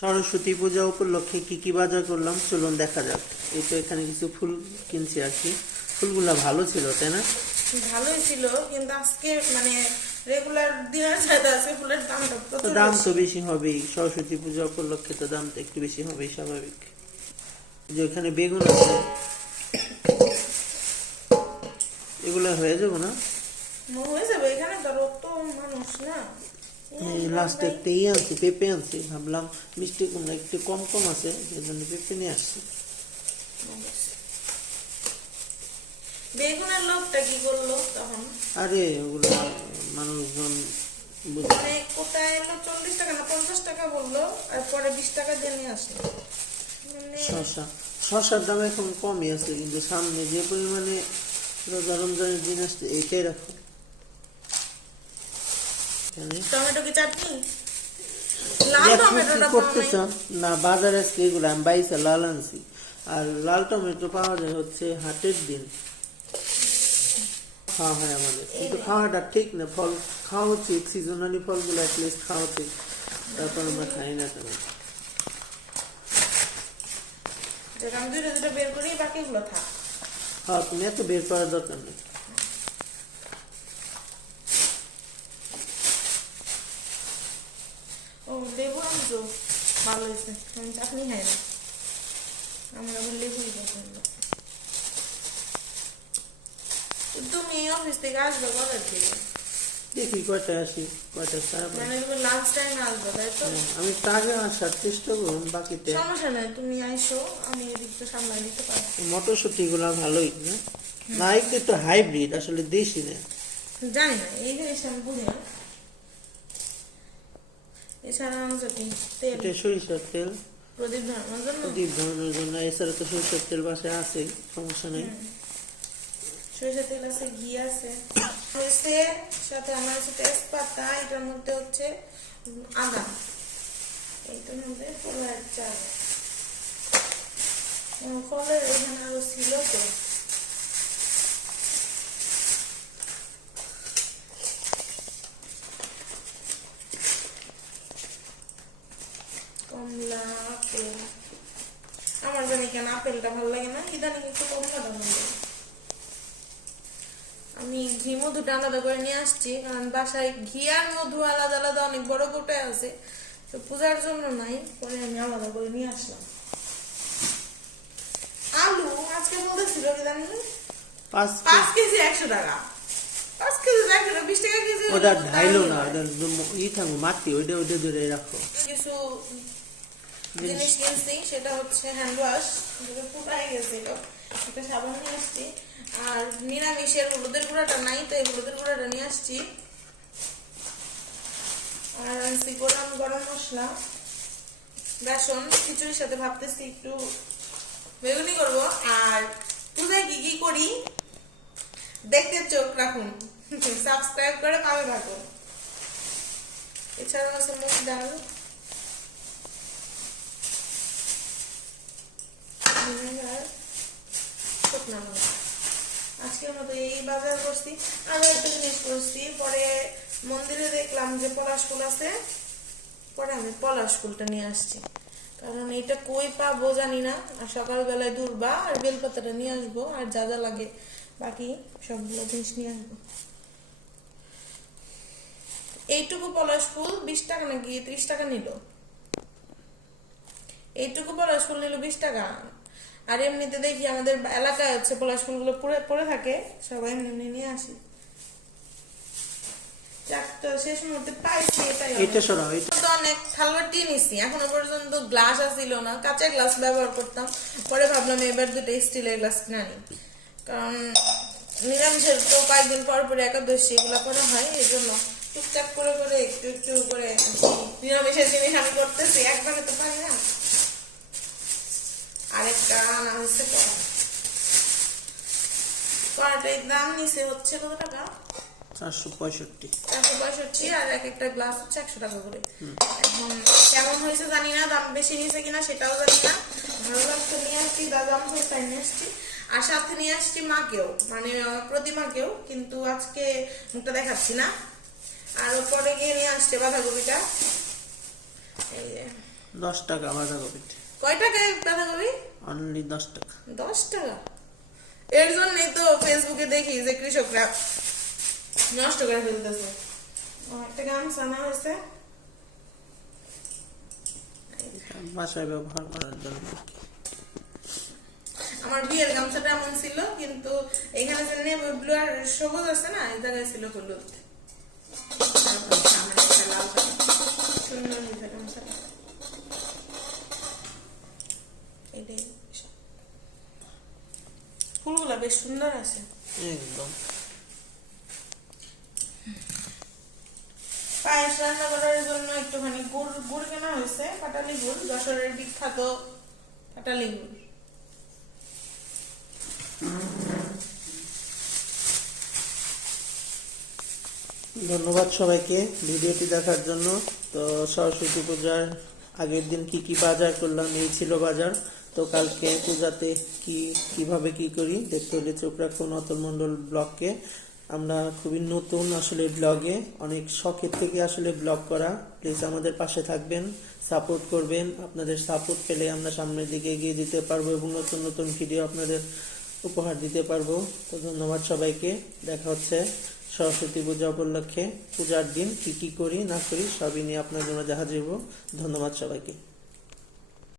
সরস্বতী পূজা উপলক্ষে কি কি বাজার করলাম চলুন দেখা যাক। এই তো এখানে কিছু ফুল কিনছি আর কি। ফুলগুলা ভালো ছিল তাই না? ভালোই ছিল, কিন্তু আজকে মানে রেগুলার দিনের চাইতে আজকে ফুলের দামটা তো প্রচুর দাম তো বেশি। বেশি হবেই, সরস্বতী পূজা উপলক্ষে তো দাম তো একটু বেশি হবেই, স্বাভাবিক। যে এখানে বেগুন আছে, এগুলো হয়ে যাবো না? হয়ে যাবে, এখানে ধরো তো মানুষ না। লাস্টে একটা ইয়ে আনছি, পেঁপে আনছি, ভাবলাম মিষ্টি কুমড়া একটু কম কম আছে, এই জন্য পেঁপে নিয়ে আসছি। বেগুনের লোকটা কি করলো তখন? আরে ওগুলো মানুষজন মানে কোথায় এলো, 40 টাকা না 50 টাকা বললো, আর পরে 20 টাকা দিয়ে নিয়ে আসলো। মানে শশার দাম এখন কমই আছে, কিন্তু সামনে যে পরিমাণে রোজা রমজানের দিন আসছে এইটাই রাখো। টমেটো কি চাটনি? লাল টমেটোটা করতে চান না? বাজারে আজকে এগুলো আমি বাইসা লাল আনছি, আর লাল টমেটো পাওয়া যায় হচ্ছে হাটের দিন খাওয়া হয় আমাদের, কিন্তু খাওয়াটা ঠিক না। ফল খাওয়া হচ্ছে, সিজনালি ফলগুলো অ্যাটলিস্ট খাওয়া হচ্ছে, তারপর আমরা খাই না কেন? আমি দুইটা দুটো বের করি, বাকিগুলো থাক। হ্যাঁ, তুমি এত বের করার দরকার নেই। ও লেবু আনছো, ভালো হয়েছে। আমি চাটনি খাই না, আমার আবার লেবুই পছন্দ। তুমি অফিস থেকে আসবে কটার দিকে? দেখি কয়টায় আসি, কয়টায় ছাড়া পাই। মানে তুমি লাঞ্চ টাইমে আসবে তাই তো? আমি একটু আগে আসার চেষ্টা করুন, বাকিতে সমস্যা নাই, তুমি আইসো, আমি এদিকটা সামলাই দিতে পারবো। মটরশুটি গুলা ভালোই না, না একটু একটু হাইব্রিড, আসলে দেশি না। জানি না এই জিনিসটা আমি বুঝি না। এছাড়া আনছো কি তেল? এটা সরিষার তেল, প্রদীপ ধরানোর জন্য। প্রদীপ ধরানোর জন্য। এছাড়া তো সরিষার তেল বাসায় আছে, সমস্যা নেই। সরিষার তেল আছে, ঘি আছে, হয়েছে সাথে আমার আছে তেজপাতা, এটার মধ্যে হচ্ছে আদা, এইটার মধ্যে ফলের চাল। ফলের এখানে আরো ছিল তো, কমলা, আপেল। আমার জানি কেন আপেলটা ভালো লাগে না, ইদানিং একটু কমলাটা ভালো লাগে। আমি ঘি মধুটা আলাদা করে নিয়ে আসছি, কারণ বাসায় ঘি আর মধু আলাদা আলাদা অনেক বড় কোটায় আছে, তো পূজার জন্য নাই, পরে আমি আলাদা করে নিয়ে আসলাম। আলু আজকে বলতেছিল কি জানি 5 কেজি 100 টাকা, 5 কেজি 100 টাকা, 20 টাকা কেজি। ওটা ঢাইলো না, ওটা ই থাকবো মাটি, ওইটা ওইটা ধরে রাখো। কিছু জিনিস কিনছি, সেটা হচ্ছে হ্যান্ড ওয়াশ, যেটা ফুটাই গেছে, এটা সাবান নিয়ে আসছি। আর নিরামিষের হলুদের গুঁড়াটা নাই, তো এই হলুদের গুঁড়াটা নিয়ে আসছি। আর আনছি গরম গরম মশলা, বেসন, খিচুড়ির সাথে ভাবতেছি একটু বেগুনি করবো। আর পূজায় কি কি করি দেখতে চোখ রাখুন, সাবস্ক্রাইব করে পাবে থাকুন। এছাড়াও আছে মুগ ডাল, ভিনেগার, শুকনো লঙ্কা। আজকের মতো এই বাজার করছি। আরো একটা জিনিস করছি, পরে মন্দিরে দেখলাম যে পলাশ ফুল আছে, পরে আমি পলাশ ফুলটা নিয়ে আসছি, কারণ এটা কই পাবো জানি না। আর সকালবেলায় দুর্বা আর বেলপাতাটা নিয়ে আসবো, আর যা যা লাগে বাকি সবগুলো জিনিস নিয়ে আসবো। এইটুকু পলাশ ফুল 20 টাকা নাকি 30 টাকা নিল, এইটুকু পলাশ ফুল নিল 20 টাকা। আর এমনিতে দেখি আমাদের এলাকায় হচ্ছে পলাশ ফুলগুলো পড়ে থাকে, সবাই এমনি নিয়ে আসি। শেষ মুহূর্তে পাইছি, এটাই অনেক। থালবাটি নিছি, এখনো পর্যন্ত গ্লাস আসছিল না, কাঁচা গ্লাস ব্যবহার করতাম। পরে ভাবলাম এবার দুটো স্টিলের গ্লাস কিনে আনি, কারণ নিরামিষের তো কয়েকদিন পর পরে একাদশী এগুলো করা হয়, এই জন্য টুকটাক করে করে একটু একটু করে নিরামিষের জিনিস আমি করতেছি, একবারে তো পারি না। আরেকটা আনা হচ্ছে কড়াটার দাম নিচে হচ্ছে কত টাকা? 465। আর এক একটা গ্লাস হচ্ছে 100 টাকা করে। এখন কেমন হয়েছে জানি না, দাম বেশি নিয়েছে কিনা সেটাও জানি না। ভালো লাগতো নিয়ে আসছি, দাদা আমাকে তাই নিয়ে আসছি। আর সাথে নিয়ে আসছি মাকেও, মানে প্রতিমাকেও, কিন্তু আজকে মুখটা দেখাচ্ছি না। আর পরে গিয়ে নিয়ে আসছে বাঁধাকপিটা, এই যে 10 টাকা বাঁধাকপি, কয় টাকায় বাঁধাকপি? অনলি 10 টাকা। 10 টাকা। এর জন্যই তো ফেসবুকে দেখি যে কৃষকরা নষ্ট করে ফেলতেছে। একটা গামছা আনা হয়েছে বাসায় ব্যবহার করার জন্য। আমার বিয়ের গামছাটা এমন ছিল, কিন্তু এখানে যে নেভি ব্লু আর সবুজ আছে না, এই জায়গায় ছিল হলুদ। তারপর সামনে একটা লাল কালার। সুন্দর হয়েছে গামছাটা। এটাই ফুলগুলা বেশ সুন্দর আছে একদম। পায়েস রান্না করার জন্য একটুখানি গুড় কেনা হয়েছে, পাটালি গুড়, যশোরের বিখ্যাত পাটালি গুড়। ধন্যবাদ সবাইকে ভিডিওটি দেখার জন্য। তো সরস্বতী পূজার আগের দিন কি কি বাজার করলাম, এই ছিল বাজার। তো কালকে পূজাতে কিভাবে কি করি দেখতে হলে চোখ রাখুন অতুল মণ্ডল ব্লগকে। আমরা খুবই নতুন আসলে ব্লগে, অনেক শখের থেকে আসলে ব্লগ করা। প্লিজ আমাদের পাশে থাকবেন, সাপোর্ট করবেন। আপনাদের সাপোর্ট পেলে আমরা সামনের দিকে এগিয়ে দিতে পারবো এবং নতুন নতুন ভিডিও আপনাদের উপহার দিতে পারবো। তো ধন্যবাদ সবাইকে। দেখা হচ্ছে সরস্বতী পূজা উপলক্ষে। পূজার দিন কি কি করি না করি সবই নিয়ে আপনার জন্য হাজির হব। ধন্যবাদ সবাইকে।